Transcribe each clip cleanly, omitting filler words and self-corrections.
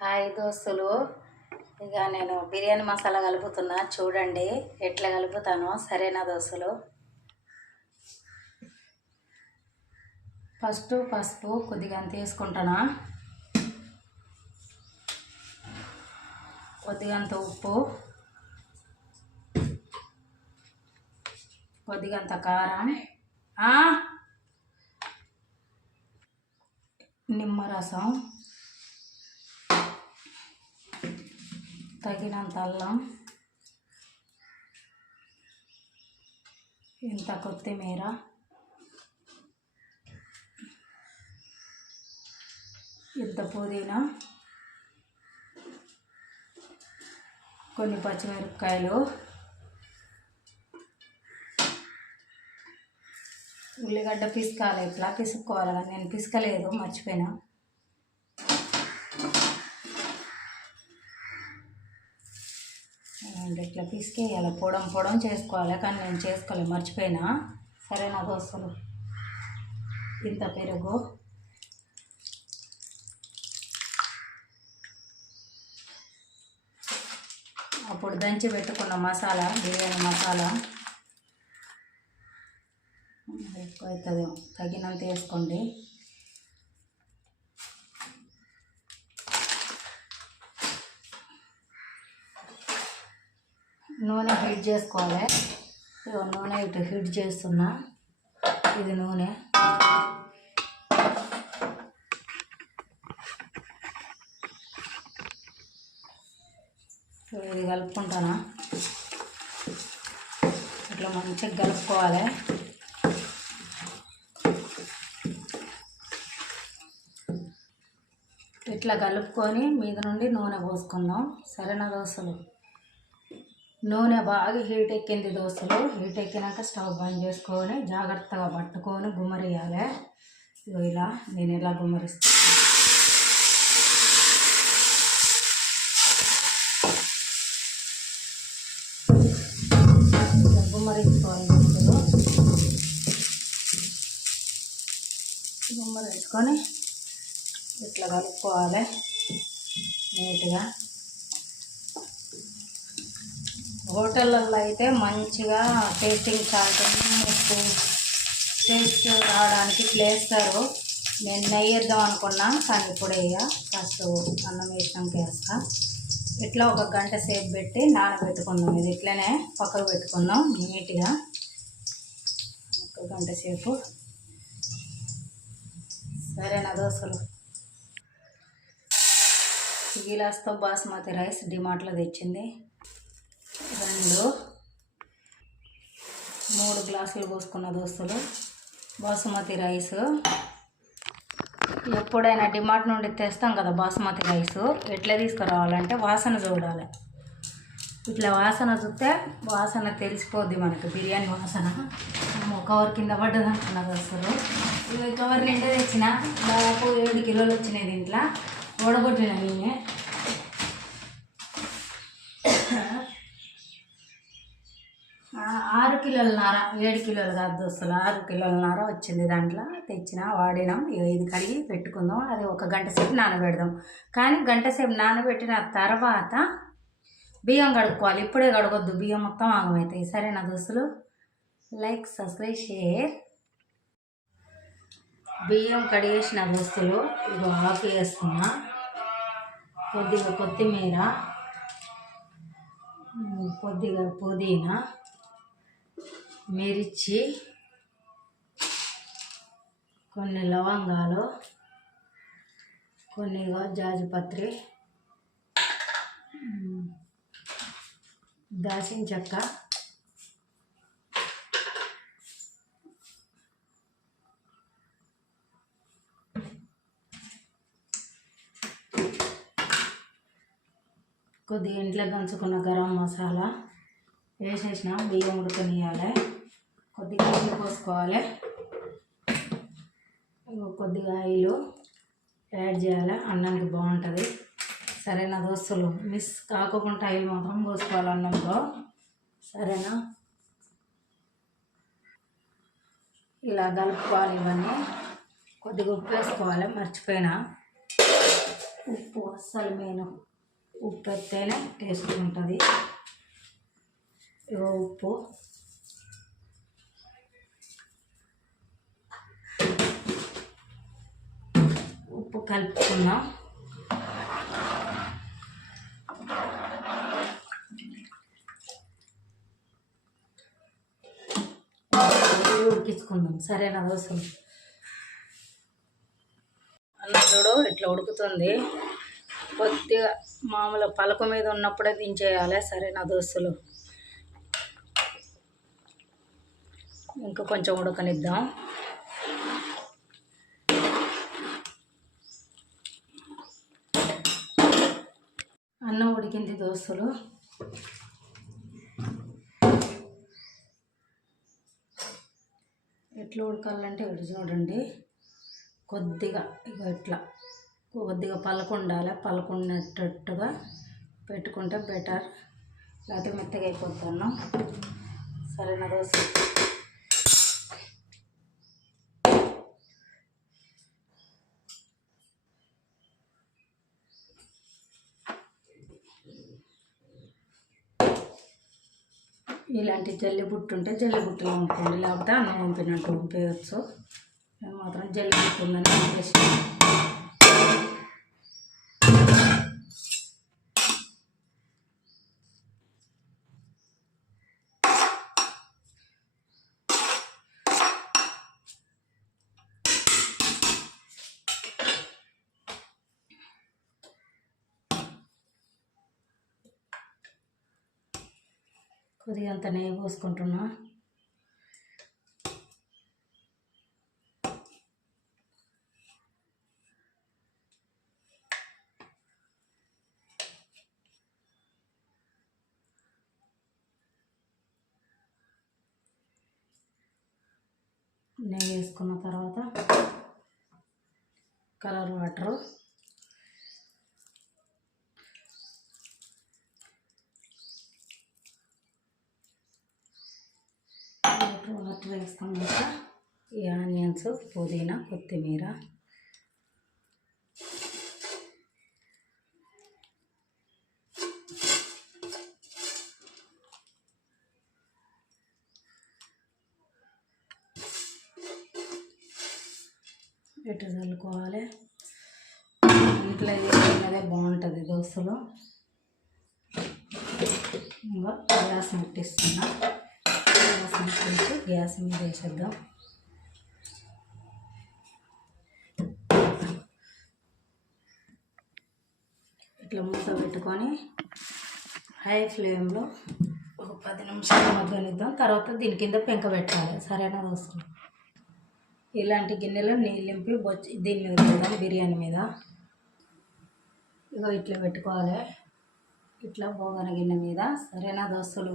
Hi దోస్తులు, ఇక నేను బిర్యానీ మసాలా కలుపుతున్నా. చూడండి ఎట్లా కలుపుతానో. సరేనా దోస్తులు? ఫస్ట్ పసుపు కొద్దిగా అంత వేసుకుంటానా, కొద్దిగా అంత ఉప్పు, కొద్దిగా అంత కారం, నిమ్మరసం, తగినంత అల్లం, ఇంత కొత్తిమీర, ఇంత పుదీనా, కొన్ని పచ్చిమిరపకాయలు, ఉల్లిగడ్డ పిసకాలి. ఇట్లా పిసుక్కోవాలి, నేను పిసకలేదు, మర్చిపోయినా. ఇట్లా పిసికేయాలి, పొడం చేసుకోవాలి, కానీ నేను చేసుకోలేదు, మర్చిపోయినా. సరేనా దోస్తులు? ఇంత పెరుగు, అప్పుడు దంచి పెట్టుకున్న మసాలా, బిర్యానీ మసాలా. ఎక్కువ అవుతుందేమో, తగినంత వేసుకోండి. నూనె హీట్ చేసుకోవాలి. నూనె ఇటు హీట్ చేస్తున్నా. ఇది నూనె. ఇది కలుపుకుంటానా, ఇట్లా మంచిగా కలుపుకోవాలి. ఇట్లా కలుపుకొని మీద నుండి నూనె పోసుకుందాం. సరేనా దోస్తులు? నూనె బాగా హీట్ ఎక్కింది దోస్తులు. హీట్ ఎక్కినాక స్టవ్ బంద్ చేసుకొని జాగ్రత్తగా పట్టుకొని గుమ్మరియాలి. ఇలా నేను ఎలా గుమ్మరిస్తాను, గుమ్మరించుకోవాలి దోస్తులు. గుమ్మరించుకొని ఇట్లా కలుపుకోవాలి నీట్గా. హోటళ్ళల్లో అయితే మంచిగా టేస్టింగ్ సాల్ట్, ఉప్పు టేస్ట్ రావడానికి ఇట్లా వేస్తారు. నేను నెయ్యి వేద్దాం అనుకున్నా, కానీ ఇప్పుడు ఫస్ట్ అన్నం వేసినాక వేస్తా. ఇట్లా ఒక గంట సేపు పెట్టి నానబెట్టుకుందాం. ఇది ఇట్లనే పక్కకు పెట్టుకుందాం నీట్గా. ఒక గంట సేపు. సరేనా దోస్తులు? గిలాస్తో బాస్మతి రైస్ డిమార్ట్లో తెచ్చింది. 3 గ్లాసులు పోసుకున్న దోస్తులు బాసుమతి రైస్. ఎప్పుడైనా డిమార్ట్ నుండి తెస్తాం కదా బాసుమతి రైస్, ఎట్లా తీసుకురావాలంటే వాసన చూడాలి. ఇట్లా వాసన చూస్తే వాసన తెలిసిపోద్ది మనకు, బిర్యానీ వాసన. కవర్ కింద పడ్డది అనుకున్న దోస్తులు. ఇవి కవర్ నిండా తెచ్చిన, దాదాపు 7 కిలోలు వచ్చినాయి. దీంట్లో ఓడగొట్టిన నేనే. 6 కిలోలన్నర, 7 కిలోలు కాదు దోస్తులు, 6 కిలోలన్నర వచ్చింది. దాంట్లో తెచ్చిన, వాడినాం. ఇది కడిగి పెట్టుకుందాం. అది ఒక గంట సేపు నానబెడదాం. కానీ గంట సేపు నానబెట్టిన తర్వాత బియ్యం కడుక్కోవాలి. ఇప్పుడే కడగొద్దు, బియ్యం మొత్తం ఆగమవుతాయి. సరేనా దోస్తులు? Like, subscribe, share. బియ్యం కడిగేసిన దోస్తులు. ఇది ఆకు వేస్తున్నా, కొద్దిగా కొత్తిమీర, కొద్దిగా పుదీనా, మిర్చి, కొన్ని లవంగాలు, కొన్ని జాజిపత్రి, దాల్చిన చెక్క, కొద్దిగా ఇంట్లో దంచుకున్న గరం మసాలా వేసేసిన. బియ్యం ఉడకనియాలి. కొద్దిగా నీళ్ళు పోసుకోవాలి. కొద్దిగా ఆయిల్ యాడ్ చేయాలి, అన్నానికి బాగుంటుంది. సరేనా దోస్తులు? మిస్ కాకుండా ఆయిల్ మాత్రం పోసుకోవాలి అన్నంలో. సరేనా? ఇలా కలుపుకోవాలి. ఇవన్నీ కొద్దిగా ఉప్పు వేసుకోవాలి, మర్చిపోయినా. ఉప్పు అస్సలు మెయిన్ ఉప్పు ఎత్తేనే టేస్ట్ ఉంటుంది. ఇగో ఉప్పు కలుపుకుందాం. ఉడికించుకుందాం. సరేనా దోశలు అన్నం చూడు ఇట్లా ఉడుకుతుంది. కొద్దిగా మామూలు పలక మీద ఉన్నప్పుడే దించేయాలి. సరేనా దోశలు ఇంకా కొంచెం ఉడకనిద్దాం. అన్నం ఉడికింది. దోశలు ఎట్లా ఉడకాలంటే ఇటు చూడండి. కొద్దిగా ఇట్లా కొద్దిగా పలకుండాలి. పలకుండేటట్టుగా పెట్టుకుంటే బెటర్, లేకపోతే మెత్తగా అయిపోతున్నాం. సరేనా దోశ ఇలాంటి జల్లిబుట్టు ఉంటే జల్లిబుట్టులో వండుకోండి, లేకపోతే అన్నం వంపినట్టు వంపేయచ్చు. నేను మాత్రం జల్లిబుట్టు ఉందని వంపేసి కొద్దిగా అంత నెయ్యి పోసుకుంటున్నా. నెయ్యి వేసుకున్న తర్వాత కలర్ వాటరు, వాటర్ వేసుకున్నాక ఈ ఆనియన్స్, పుదీనా, కొత్తిమీర ఇటు చల్లుకోవాలి. ఇంట్లో అదే బాగుంటుంది దోశలు. ఇంకా గ్యాస్ ముట్టిస్తున్నా. గ్యాస్ ముట్టించి గ్యాస్ మీద వేసేద్దాం. ఇట్లా మూత పెట్టుకొని హై ఫ్లేమ్లో ఒక 10 నిమిషాలు మగ్గనిద్దాం. తర్వాత దీని కింద పెంక పెట్టాలి. సరేనా దోశలు ఇలాంటి గిన్నెలో నీళ్ళు నింపి దీని మీద పెడతాను, బిర్యానీ మీద. ఇగో ఇట్లా పెట్టుకోవాలి, ఇట్లా బోగన గిన్నె మీద. సరేనా దోశలు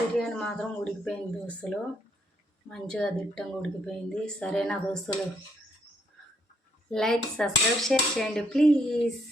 బిర్యానీ మాత్రం ఉడికిపోయింది. దోశలు మంచిగా దిట్టంగా ఉడికిపోయింది. సరేనా దోశలు లైక్, సబ్స్క్రైబ్, షేర్ చేయండి ప్లీజ్.